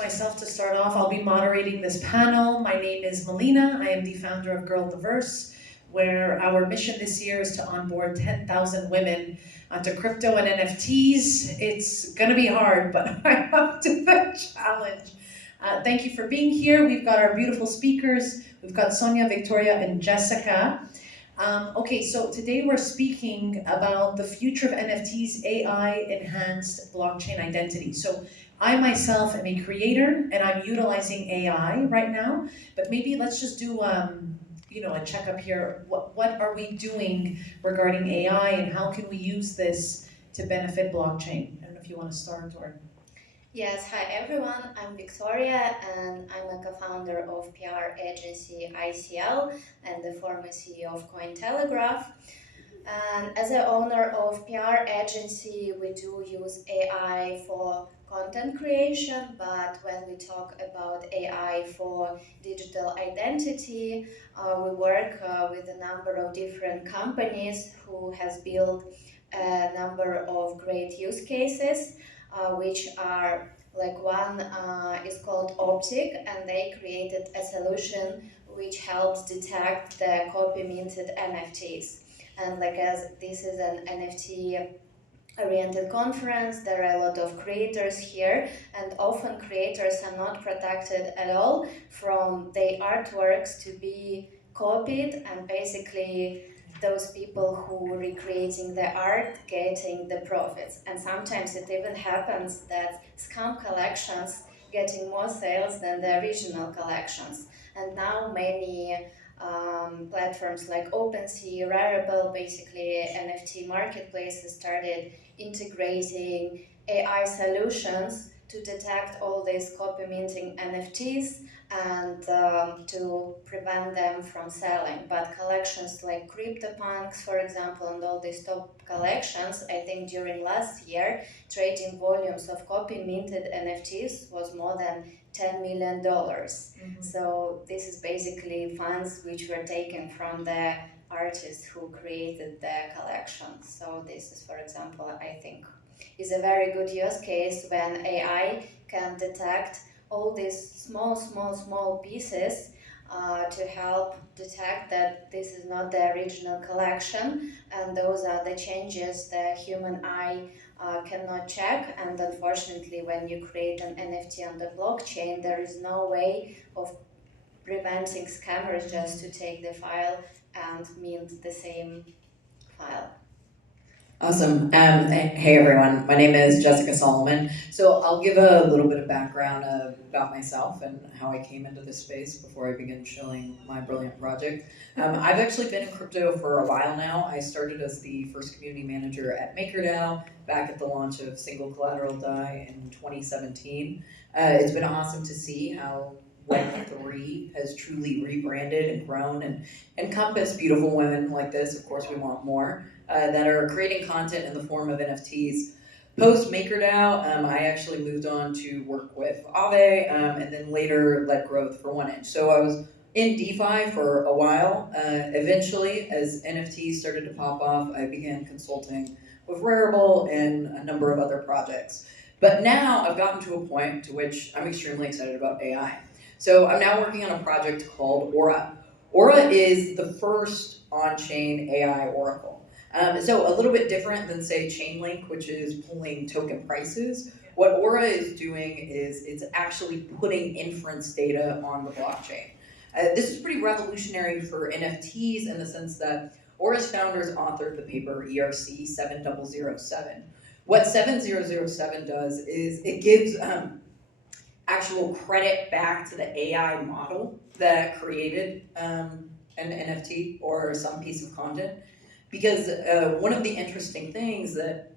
myself to start off. I'll be moderating this panel. My name is Melina. I am the founder of Girl Diverse, where our mission this year is to onboard 10,000 women onto crypto and NFTs. It's gonna be hard, but I'm up to the challenge. Thank you for being here. We've got our beautiful speakers. We've got Soniya, Victoria, and Jessica. Okay, so today we're speaking about the future of NFTs, AI-enhanced blockchain identity. So I myself am a creator and I'm utilizing AI right now, but maybe let's just do a checkup here. What are we doing regarding AI and how can we use this to benefit blockchain? I don't know if you want to start or... Yes, hi everyone, I'm Victoria and I'm a co-founder of PR agency ICLI and the former CEO of Cointelegraph. And as an owner of PR agency, we do use AI for content creation, but when we talk about AI for digital identity, we work with a number of different companies who has built a number of great use cases. Which are like one is called Optic, and they created a solution which helps detect the copy minted NFTs. And like as this is an NFT oriented conference, there are a lot of creators here, and often creators are not protected at all from their artworks to be copied, and basically those people who are recreating the art getting the profits. And sometimes it even happens that scam collections getting more sales than the original collections. And now many platforms like OpenSea, Rarible, basically NFT marketplaces started integrating AI solutions to detect all these copy minting NFTs and to prevent them from selling. But collections like CryptoPunks, for example, and all these top collections, I think during last year, trading volumes of copy minted NFTs was more than $10 million. Mm-hmm. So this is basically funds which were taken from the artists who created the collection. So this is, for example, I think is a very good use case when AI can detect all these small pieces to help detect that this is not the original collection, and those are the changes the human eye cannot check. And unfortunately, when you create an NFT on the blockchain, there is no way of preventing scammers just to take the file and mint the same file. Awesome. Hey everyone, my name is Jessica Salomon. So I'll give a little bit of background about myself and how I came into this space before I begin showing my brilliant project. I've actually been in crypto for a while now. I started as the first community manager at MakerDAO back at the launch of Single Collateral DAI in 2017. It's been awesome to see how Web3 has truly rebranded and grown and encompassed beautiful women like this. Of course, we want more. That are creating content in the form of NFTs. Post MakerDAO, I actually moved on to work with Aave, and then later led growth for 1inch. So I was in DeFi for a while. Eventually, as NFTs started to pop off, I began consulting with Rarible and a number of other projects. But now I've gotten to a point to which I'm extremely excited about AI. So I'm now working on a project called Aura. Aura is the first on-chain AI oracle. So a little bit different than, say, Chainlink, which is pulling token prices. What Aura is doing is it's actually putting inference data on the blockchain. This is pretty revolutionary for NFTs in the sense that Aura's founders authored the paper ERC 7007. What 7007 does is it gives actual credit back to the AI model that created an NFT or some piece of content. Because one of the interesting things that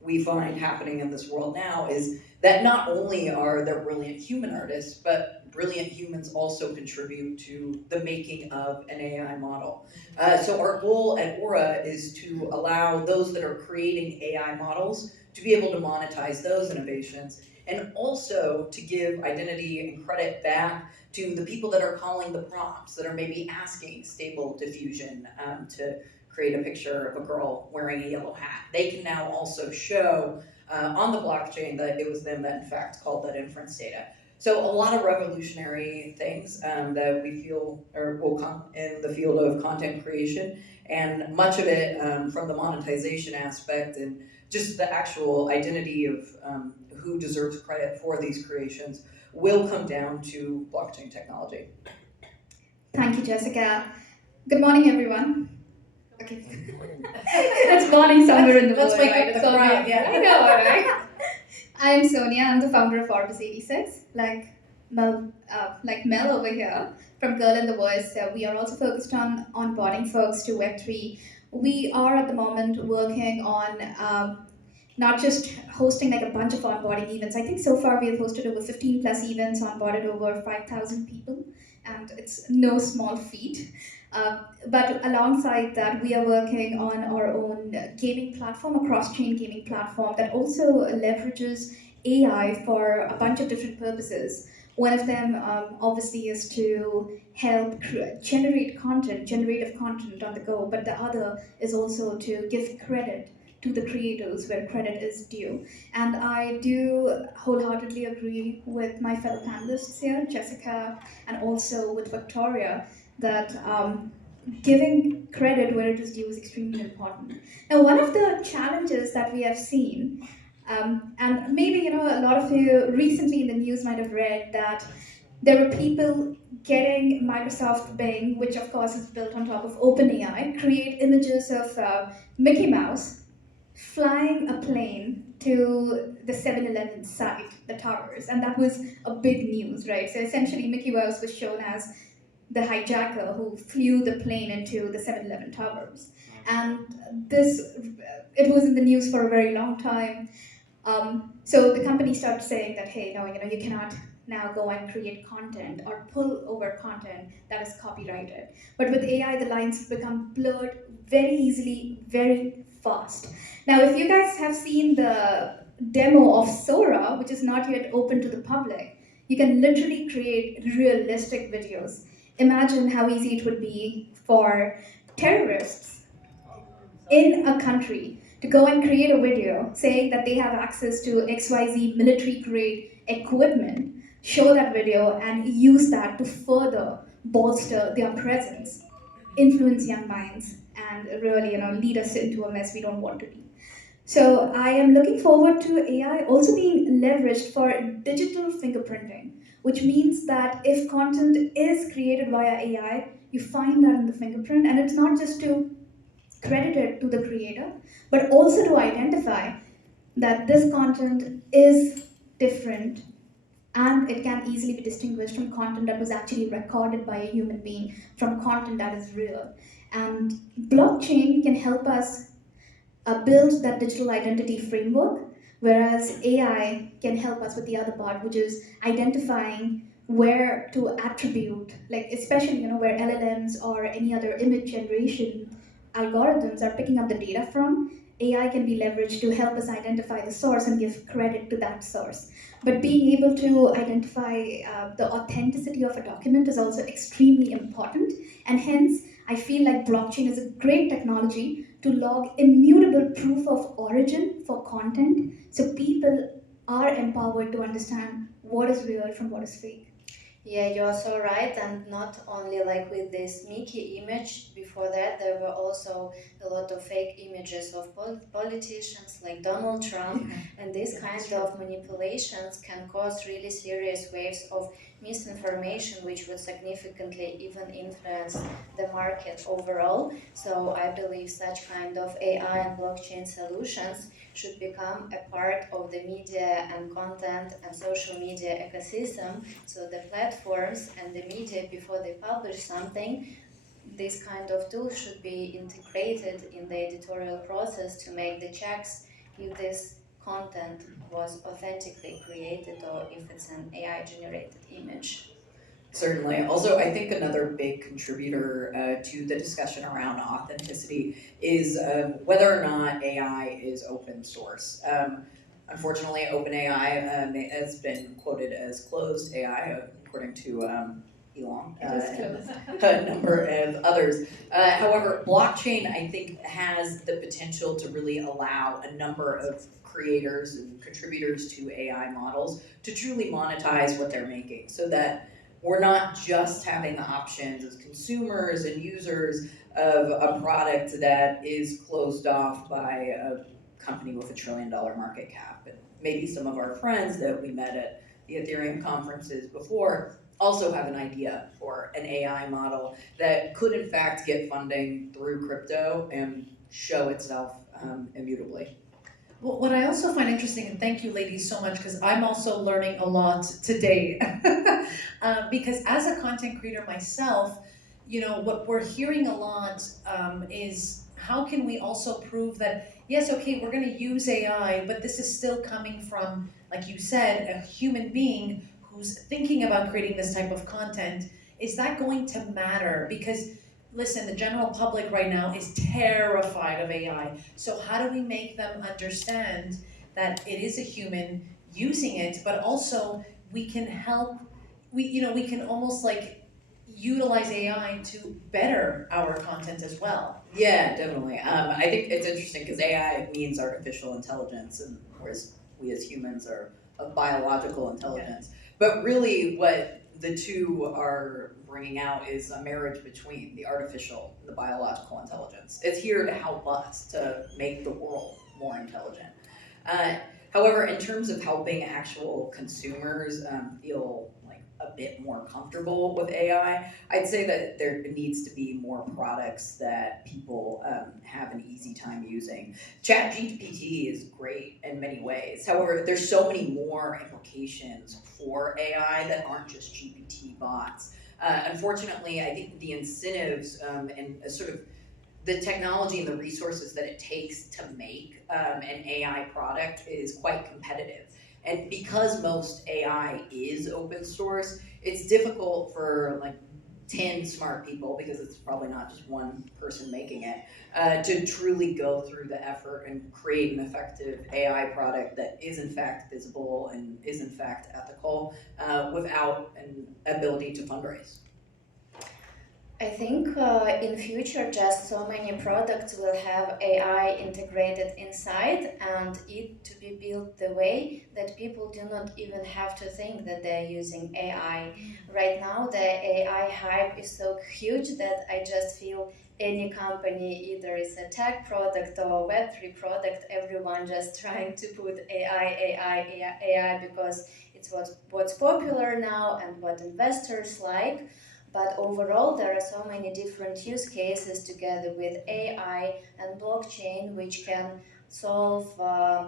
we find happening in this world now is that not only are there brilliant human artists, but brilliant humans also contribute to the making of an AI model. So our goal at Aura is to allow those that are creating AI models to be able to monetize those innovations, and also to give identity and credit back to the people that are calling the prompts, that are maybe asking Stable Diffusion to create a picture of a girl wearing a yellow hat. They can now also show on the blockchain that it was them that in fact called that inference data. So a lot of revolutionary things that we feel or will come in the field of content creation, and much of it from the monetization aspect and just the actual identity of who deserves credit for these creations will come down to blockchain technology. Thank you, Jessica. Good morning, everyone. Okay. It's morning somewhere in the Let's world, wake right? up the It's crowd, obvious. yeah. I know, right? I'm Soniya. I'm the founder of Orbis 86. Like Mel over here from Girl and the Voice, we are also focused on onboarding folks to Web3. We are at the moment working on not just hosting like a bunch of onboarding events. I think so far we have hosted over 15 plus events, onboarded over 5,000 people, and it's no small feat. But alongside that, we are working on our own gaming platform, a cross-chain gaming platform that also leverages AI for a bunch of different purposes. One of them, obviously, is to help generate content, generative content on the go, but the other is also to give credit to the creators where credit is due. And I do wholeheartedly agree with my fellow panelists here, Jessica, and also with Victoria, that giving credit where it is due is extremely important. Now, one of the challenges that we have seen, and maybe a lot of you recently in the news might have read that there were people getting Microsoft Bing, which of course is built on top of OpenAI, create images of Mickey Mouse flying a plane to the 7-Eleven site, the towers, and that was a big news, right? So essentially, Mickey Mouse was shown as the hijacker who flew the plane into the 7-Eleven towers, and it was in the news for a very long time. So the company started saying that, hey, no, you cannot now go and create content or pull over content that is copyrighted. But with AI, the lines become blurred very easily, very fast. Now, if you guys have seen the demo of Sora, which is not yet open to the public, you can literally create realistic videos. Imagine how easy it would be for terrorists in a country to go and create a video saying that they have access to XYZ military grade equipment, show that video, and use that to further bolster their presence, influence young minds, and really lead us into a mess we don't want to be. So I am looking forward to AI also being leveraged for digital fingerprinting, which means that if content is created via AI, you find that in the fingerprint, and it's not just to credit it to the creator, but also to identify that this content is different and it can easily be distinguished from content that was actually recorded by a human being from content that is real. And blockchain can help us build that digital identity framework, whereas AI can help us with the other part, which is identifying where to attribute, like especially where LLMs or any other image generation algorithms are picking up the data from. AI can be leveraged to help us identify the source and give credit to that source. But being able to identify the authenticity of a document is also extremely important, and hence I feel like blockchain is a great technology to log immutable proof of origin for content, so people are empowered to understand what is real from what is fake. Yeah, you're so right, and not only like with this Mickey image, before that there were also a lot of fake images of politicians like Donald Trump, and these kinds of manipulations can cause really serious waves of misinformation, which would significantly even influence the market overall. So I believe such kind of AI and blockchain solutions should become a part of the media and content and social media ecosystem. So the platforms and the media, before they publish something, this kind of tools should be integrated in the editorial process to make the checks if this content was authentically created or if it's an AI generated image. Certainly. Also, I think another big contributor to the discussion around authenticity is whether or not AI is open source. Unfortunately, OpenAI has been quoted as closed AI, according to Elon and a number of others. However, blockchain, I think, has the potential to really allow a number of creators and contributors to AI models to truly monetize what they're making, so that we're not just having the options as consumers and users of a product that is closed off by a company with $1 trillion market cap. And maybe some of our friends that we met at the Ethereum conferences before also have an idea for an AI model that could in fact get funding through crypto and show itself immutably. Well, what I also find interesting, and thank you ladies so much, because I'm also learning a lot today. Because as a content creator myself, what we're hearing a lot is how can we also prove that, yes, okay, we're gonna use AI, but this is still coming from, like you said, a human being who's thinking about creating this type of content. Is that going to matter? Because listen, the general public right now is terrified of AI. So how do we make them understand that it is a human using it, but also we can help, we can almost like utilize AI to better our content as well. Yeah, definitely. I think it's interesting because AI means artificial intelligence, and whereas we as humans are of biological intelligence. But really, what the two are bringing out is a marriage between the artificial and the biological intelligence. It's here to help us to make the world more intelligent. However, in terms of helping actual consumers feel like a bit more comfortable with AI, I'd say that there needs to be more products that people have an easy time using. ChatGPT is great in many ways. However, there's so many more implications for AI that aren't just GPT bots. Unfortunately, I think the incentives and sort of the technology and the resources that it takes to make an AI product is quite competitive. And because most AI is open source, it's difficult for like 10 smart people, because it's probably not just one person making it, to truly go through the effort and create an effective AI product that is in fact visible and is in fact ethical without an ability to fundraise. I think in future just so many products will have AI integrated inside, and it to be built the way that people do not even have to think that they're using AI. Right now the AI hype is so huge that I just feel any company, either it's a tech product or a Web3 product, everyone just trying to put AI because it's what's popular now and what investors like. But overall, there are so many different use cases together with AI and blockchain, which can solve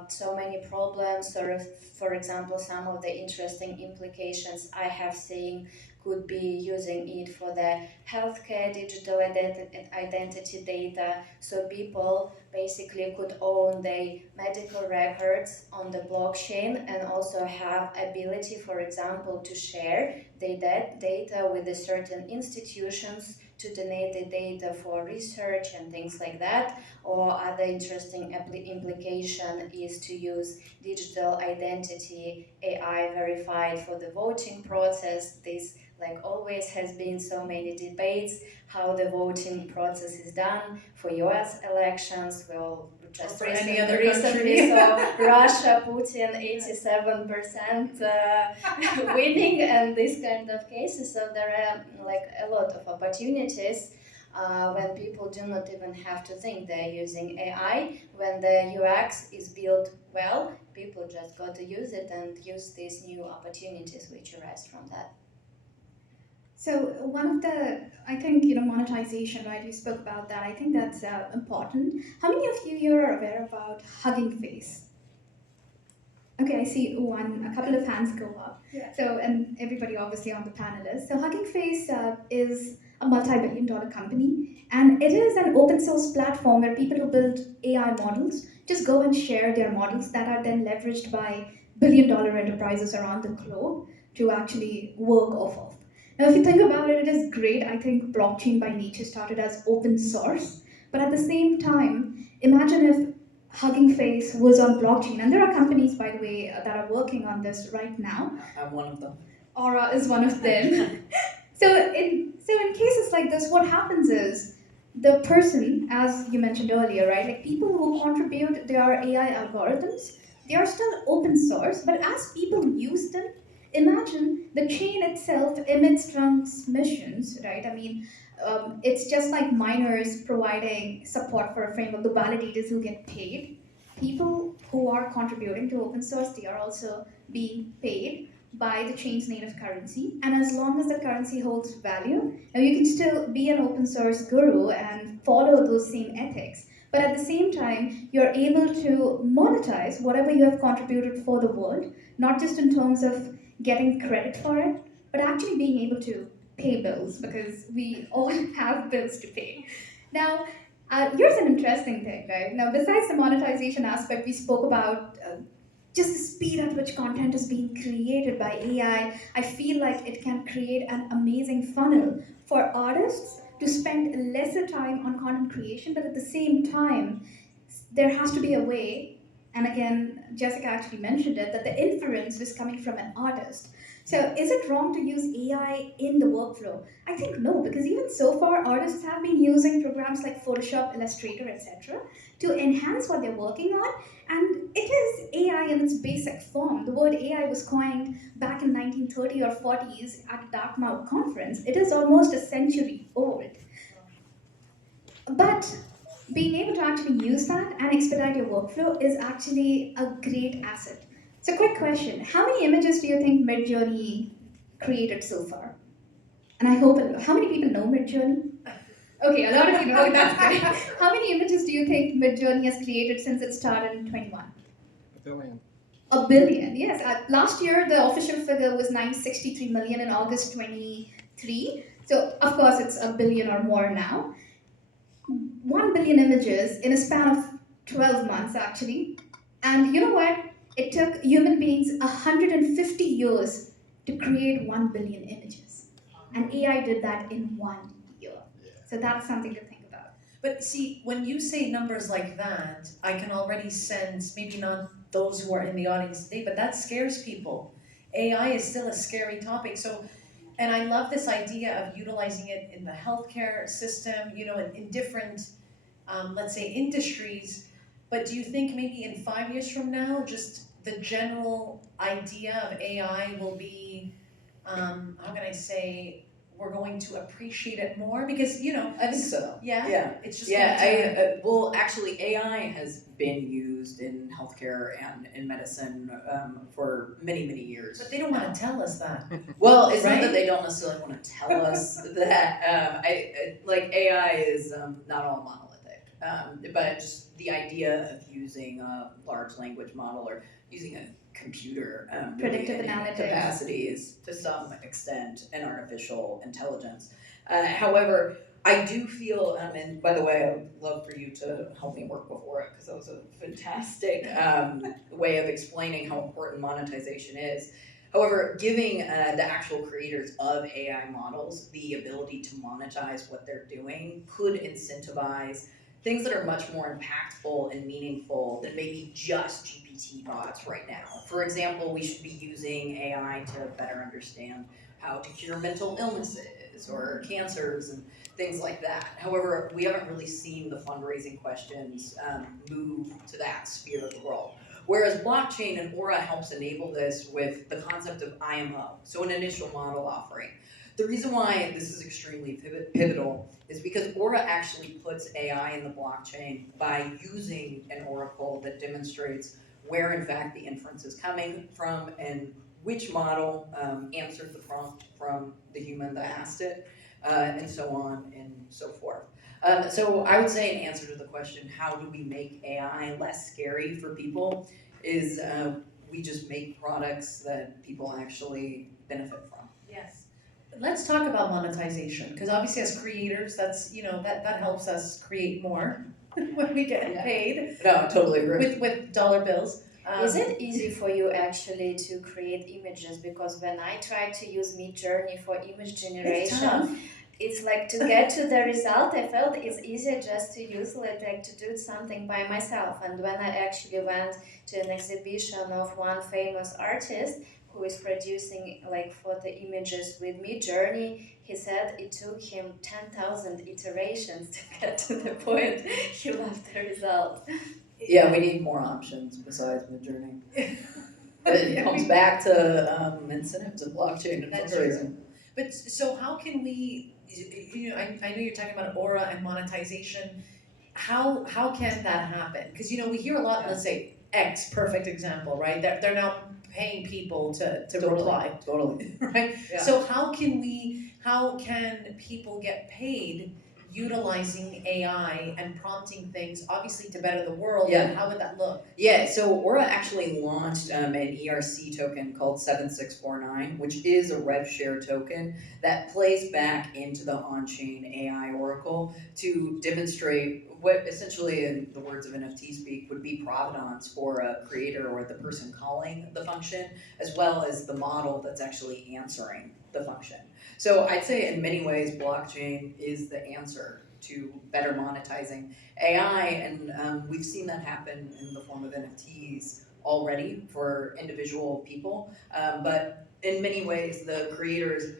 so many problems. Or, for example, some of the interesting implications I have seen could be using it for the healthcare digital identity data, so people basically could own their medical records on the blockchain and also have ability, for example, to share their data with the certain institutions, to donate the data for research and things like that. Or other interesting implication is to use digital identity AI verified for the voting process. This, like always, has been so many debates how the voting process is done for US elections. We'll just for any other country. recently saw Russia, Putin, 87% winning, and this kind of cases. So there are like a lot of opportunities when people do not even have to think they're using AI. When the UX is built well, people just got to use it and use these new opportunities which arise from that. So one of the, I think, monetization, right? You spoke about that. I think that's important. How many of you here are aware about Hugging Face? Okay, I see a couple of hands go up. Yeah. So, and everybody obviously on the panelists. So Hugging Face is a multi-billion-dollar company, and it is an open source platform where people who build AI models just go and share their models that are then leveraged by billion-dollar enterprises around the globe to actually work off of. Now, if you think about it, it is great. I think blockchain by nature started as open source, but at the same time, imagine if Hugging Face was on blockchain, and there are companies, by the way, that are working on this right now. I'm one of them. Aura is one of them. So in cases like this, what happens is the person, as you mentioned earlier, right, like people who contribute their AI algorithms they are still open source, but as people use them, imagine the chain itself emits transmissions, right? I mean, it's just like miners providing support for a framework, the validators who get paid. People who are contributing to open source, they are also being paid by the chain's native currency. And as long as the currency holds value, now you can still be an open source guru and follow those same ethics. But at the same time, you're able to monetize whatever you have contributed for the world, not just in terms of getting credit for it, but actually being able to pay bills because we all have bills to pay. Now, here's an interesting thing, right? Now, besides the monetization aspect, we spoke about just the speed at which content is being created by AI. I feel like it can create an amazing funnel for artists to spend lesser time on content creation, but at the same time, there has to be a way, and again, Jessica actually mentioned it, that the inference is coming from an artist. So is it wrong to use AI in the workflow? I think no, because even so far, artists have been using programs like Photoshop, Illustrator, etc. to enhance what they're working on, and it is AI in its basic form. The word AI was coined back in 1930 or 40s at Dartmouth conference. It is almost a century old. But being able to actually use that and expedite your workflow is actually a great asset. So, quick question: how many images do you think Midjourney created so far? And I hope how many people know Midjourney? Okay, a lot of you know. That's great. How many images do you think Midjourney has created since it started in 21? A billion. A billion, yes. Last year, the official figure was 963 million in August 23. So, of course, it's a billion or more now. 1 billion images in a span of 12 months, actually. And you know what? It took human beings 150 years to create 1 billion images. And AI did that in 1 year. So, that's something to think about. But see, when you say numbers like that, I can already sense, maybe not those who are in the audience today, but that scares people. AI is still a scary topic. So, and I love this idea of utilizing it in the healthcare system, in different, let's say, industries. But do you think maybe in 5 years from now, just the general idea of AI will be, how can I say, we're going to appreciate it more? Because, I think so. yeah, Yeah. it's just Yeah, going to... well, actually, AI has been used in healthcare and in medicine for many, many years. But they don't want to tell us that. Well, it's not Right? that they don't necessarily want to tell us that. Like AI is not all monolithic, but just the idea of using a large language model or using a computer Predictive really in analytics. capacity is to some extent an artificial intelligence. However, I do feel, and by the way, I would love for you to help me work before it because that was a fantastic way of explaining how important monetization is. However, giving the actual creators of AI models the ability to monetize what they're doing could incentivize things that are much more impactful and meaningful than maybe just GPT bots right now. For example, we should be using AI to better understand how to cure mental illnesses or cancers and things like that. However, we haven't really seen the fundraising questions move to that sphere of the world. Whereas blockchain and Aura helps enable this with the concept of IMO, so an initial model offering. The reason why this is extremely pivotal is because Aura actually puts AI in the blockchain by using an oracle that demonstrates where in fact the inference is coming from and which model answered the prompt from the human that asked it, and so on and so forth. So I would say in answer to the question, how do we make AI less scary for people, is we just make products that people actually benefit from. Yes. Let's talk about monetization, because obviously as creators, that's, that helps us create more when we get paid No, I totally agree. with dollar bills. Is it easy for you actually to create images? Because when I tried to use Midjourney for image It's generation, tough. it's like to get to the result, I felt it's easier just to use like to do something by myself. And when I actually went to an exhibition of one famous artist who is producing like photo images with Midjourney, he said it took him 10,000 iterations to get to the point he loved the result. Yeah, we need more options besides Midjourney. It comes back to incentives of blockchain and That's fundraising. But so how can we, I know you're talking about aura and monetization. How can that happen? Because we hear a lot, Yeah. let's say X, perfect example, right? They're now paying people to Totally. reply, Totally. right? Yeah. So how can people get paid utilizing AI and prompting things, obviously to better the world? Yeah. And how would that look? Yeah, so Aura actually launched an ERC token called 7649, which is a rev share token that plays back into the on-chain AI oracle to demonstrate what essentially, in the words of NFT speak, would be provenance for a creator or the person calling the function, as well as the model that's actually answering the function. So I'd say in many ways, blockchain is the answer to better monetizing AI, and we've seen that happen in the form of NFTs already for individual people. But in many ways, the creators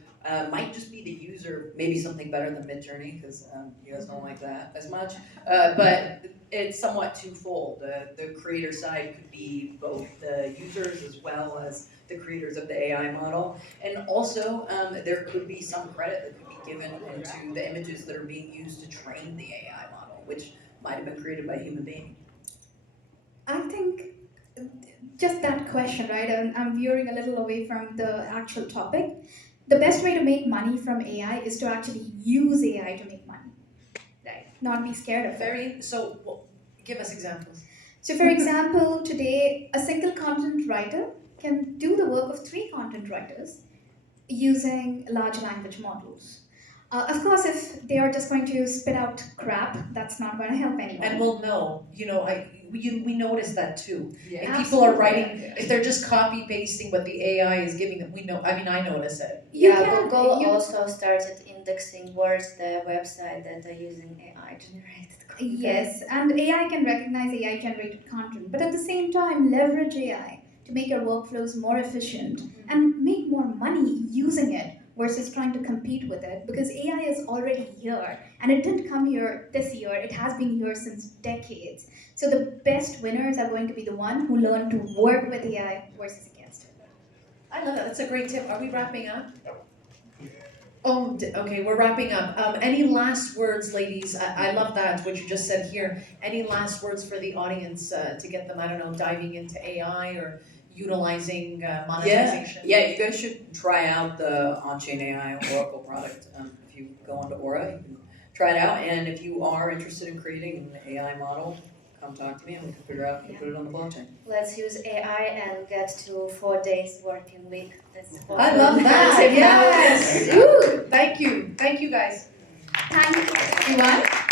might just be the user, maybe something better than Midjourney, because you guys don't like that as much. But it's somewhat twofold. The creator side could be both the users as well as the creators of the AI model. And also, there could be some credit that could be given into the images that are being used to train the AI model, which might have been created by a human being. I think just that question, right? I'm veering a little away from the actual topic. The best way to make money from AI is to actually use AI to make money, right? Not be scared of it. Give us examples. So, for example, today a single content writer can do the work of 3 content writers using large language models. Of course, if they are just going to spit out crap, that's not going to help anyone. And we'll know, we notice that too. Yeah. If people are Absolutely. writing, if they're just copy pasting what the AI is giving them, we know, I notice it. Google also started indexing words, the website that are using AI generated content. Yes, and AI can recognize AI generated content, but at the same time, leverage AI to make your workflows more efficient and make more money using it versus trying to compete with it, because AI is already here and it didn't come here this year, it has been here since decades. So the best winners are going to be the one who learn to work with AI versus against it. I love that, that's a great tip. Are we wrapping up? Oh, okay, we're wrapping up. Any last words, ladies? I love that, what you just said here. Any last words for the audience to get them, I don't know, diving into AI or utilizing monetization? Yeah, you guys should try out the on-chain AI Oracle product. If you go onto Aura, you can try it out. And if you are interested in creating an AI model, come talk to me and we can figure out how to put it on the blockchain. Let's use AI and get to 4 days working week. That's I love that, yes! Ooh, thank you guys. Thank you, everyone.